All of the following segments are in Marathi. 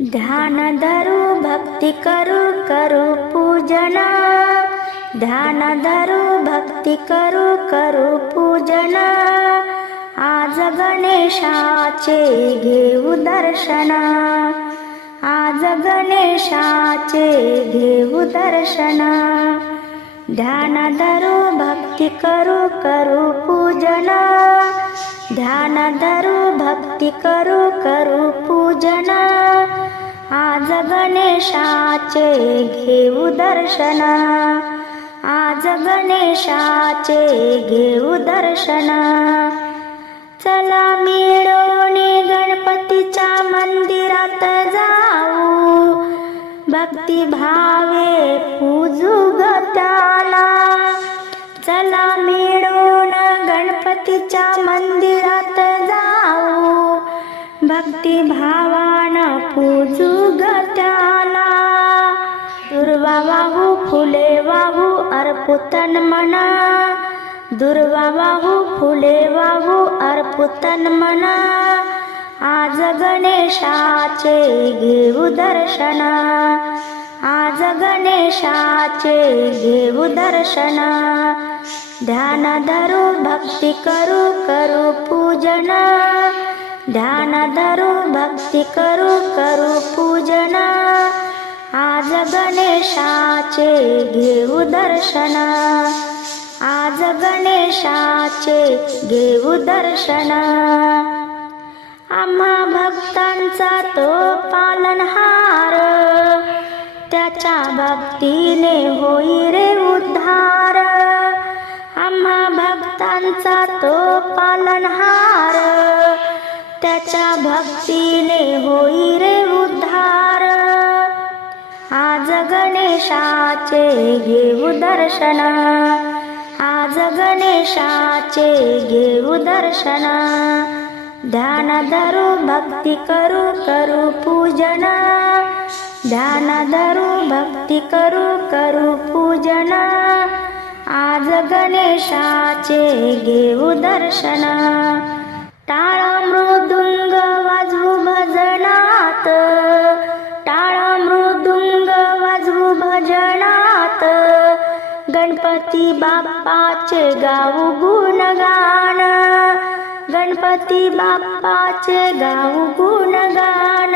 ध्यान धरू भक्ती करू करू पूजना। ध्यान धरू भक्ती करू करू पूजना। आज गणेशाचे घेऊ दर्शना। आज गणेशाचे घेऊ दर्शना। ध्यान धरू भक्ती करू करू पूजना। ध्यान धरू भक्ती करू गणेशाचे घेऊ दर्शना. आज गणेशाचे घेऊ दर्शन. चला मिळून गणपतीच्या मंदिरात जाऊ. भक्ती भावे पूजू ग चला मिळून गणपतीच्या मंदिरात जाऊ. भक्ती भावान पूजू ग वाहू फुले वाहू अर्पुतन मना. दुर्वा वाहू फुले वाहू अर्पुतन मना. आज गणेशाचे घेऊ दर्शना. आज गणेशाचे घेऊ दर्शना. ध्यान धरू भक्ती करू करू पूजना. ध्यान धरू भक्ती करू करू पूजना. आज गणेशाचे घेऊ दर्शन. आज गणेशाचे घेऊ दर्शन. आम्हा भक्तांचा तो पालनहार. त्याच्या भक्तीने होई रे उद्धार. आम्हा भक्तांचा तो पालनहार. त्याच्या भक्तीने होई रे उद्धार. आज गणेशाचे घेऊ दर्शन. आज गणेशाचे घेऊ दर्शन. ध्यान धरू भक्ती करू करू पूजना. ध्यान धरू भक्ती करू करू पूजन. आज गणेशाचे घेऊ दर्शन. टाळ मृदुंग गाऊ गुणगान. गणपती बाप्पाचे गाऊ गुणगान.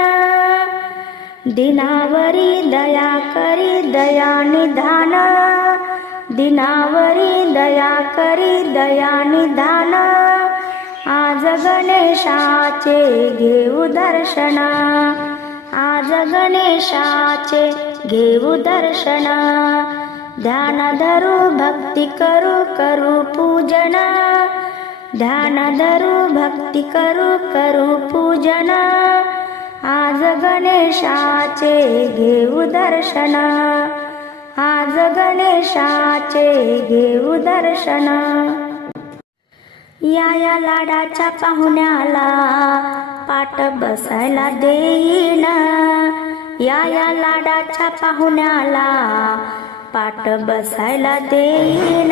दिनावरी दया करी दया निधान. दिनावरी दया करी दया निधान. आज गणेशाचे घेऊ दर्शना. आज गणेशाचे घेऊ दर्शना. ध्यान धरू भक्ती करू करू पूजना। ध्यान धरू भक्ती करू करू पूजना। आज गणेशाचे घेऊ दर्शना। आज गणेशाचे घेऊ दर्शना। या या लाडाच्या पाहुण्याला पाट बसायला देईना। या या लाडाच्या पाहुण्याला पाट बसायला देईन.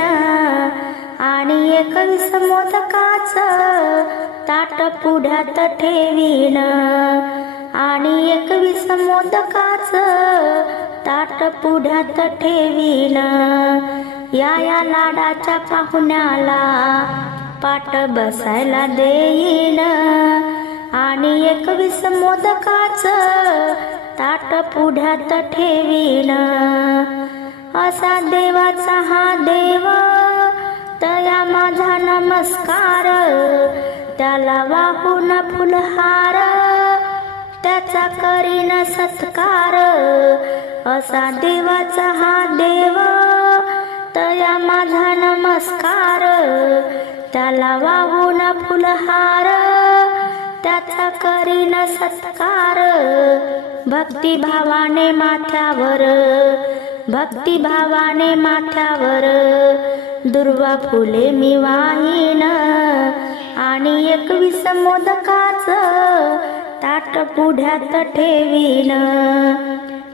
आणि एक मोदकाच ताट पुढ्यात ठेवीन. आणि एक मोदकाच ताट पुढ्यात ठेवीन. या या लाडाच्या पाहुण्याला पाट बसायला देईन. आणि एक मोदकाच ताट पुढ्यात ठेवीन. असा देवाचा हा देव तया माझा नमस्कार त्याला वाहून फुलहार त्याचा करीन सत्कार. असा देवाचा हा देव तया माझा नमस्कार त्याला वाहून फुलहार त्याचा करीन सत्कार. भक्तिभावाने माथ्यावर भक्तिभावाने माथ्यावर दुर्वा फुले मी वाहीन. आणि एकवीस मोदकाच ताट पुढ्यात ठेवीन.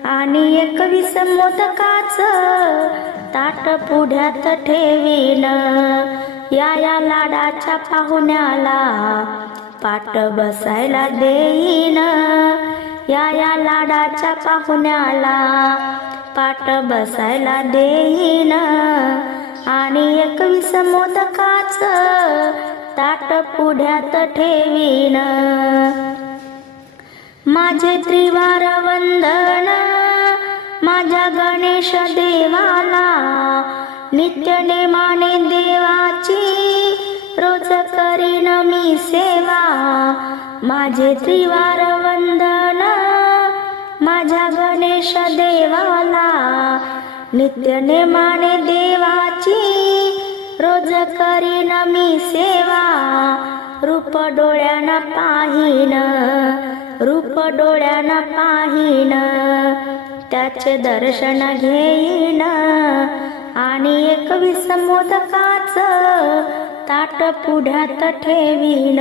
आणि एकवीस मोदकाच ताट पुढ्यात ठेवीन. या या लाडाच्या पाहुण्याला पाट बसायला देईन. या या लाडाच्या पाहुण्याला पाट बसायला देईन. आणि एकवीस मोदकाच ताट पुढ्यात ठेवीन. माझे त्रिवार वंदन माझ्या गणेश देवाला नित्य नेमाने देवाची रोज करीन मी सेवा. माझे त्रिवार वंदन गणेश देवाला नित्य नेमाने देवाची रोज करीन मी सेवा. रूप डोळ्यानं पाहीन रूप डोळ्यानं पाहीन त्याचे दर्शन घेईन. आणि एकवीस मोदकाच ताट पुढ्यात ठेवीन.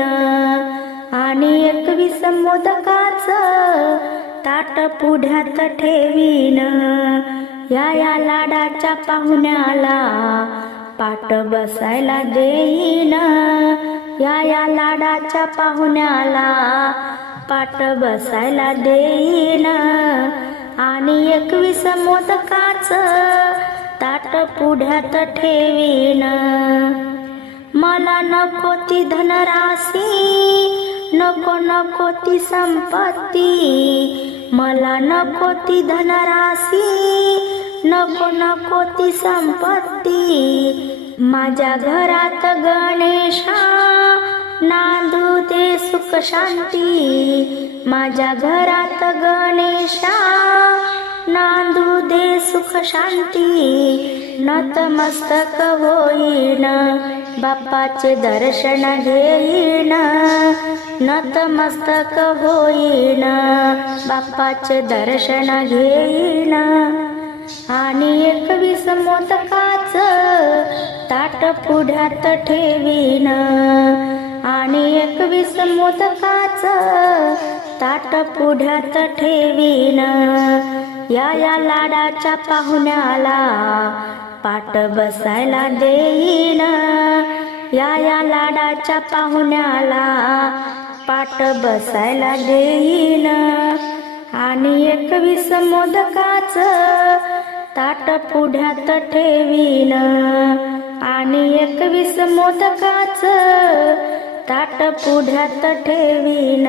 आणि एकवीस मोदकाच ताट पुढ्यात ठेवीन. या या लाडाच्या पाहुण्याला पाट बसायला देईन. या या लाडाच्या पाहुण्याला पाट बसायला देईन. आणि एकवीस मोदकाच ताट पुढ्यात ठेवीन. मला नको ती धनराशी नको नको ती संपत्ती. मला नको ती धनराशी नको नको ती संपत्ती. माझ्या घरात गणेशा नांदू दे सुख शांती. माझ्या घरात गणेशा नांदू दे सुख शांती. नतमस्तक होईना. बाप्पाचे दर्शन घेईन नतमस्तक होईन. बाप्पाचे दर्शन घेईन. आणि एकवीस मोदकाच ताट पुढ्यात ठेवीन. आणि एकवीस मोदकाच ताट पुढ्यात ठेवीन. या या लाडाच्या पाहुण्याला पाट बसायला देईन. या या लाडाच्या पाहुण्याला पाट बसायला देईन. आणि एकवीस मोदकाच ताट पुढ्यात ठेवीन. आणि एकवीस मोदकाच ताट पुढ्यात ठेवीन.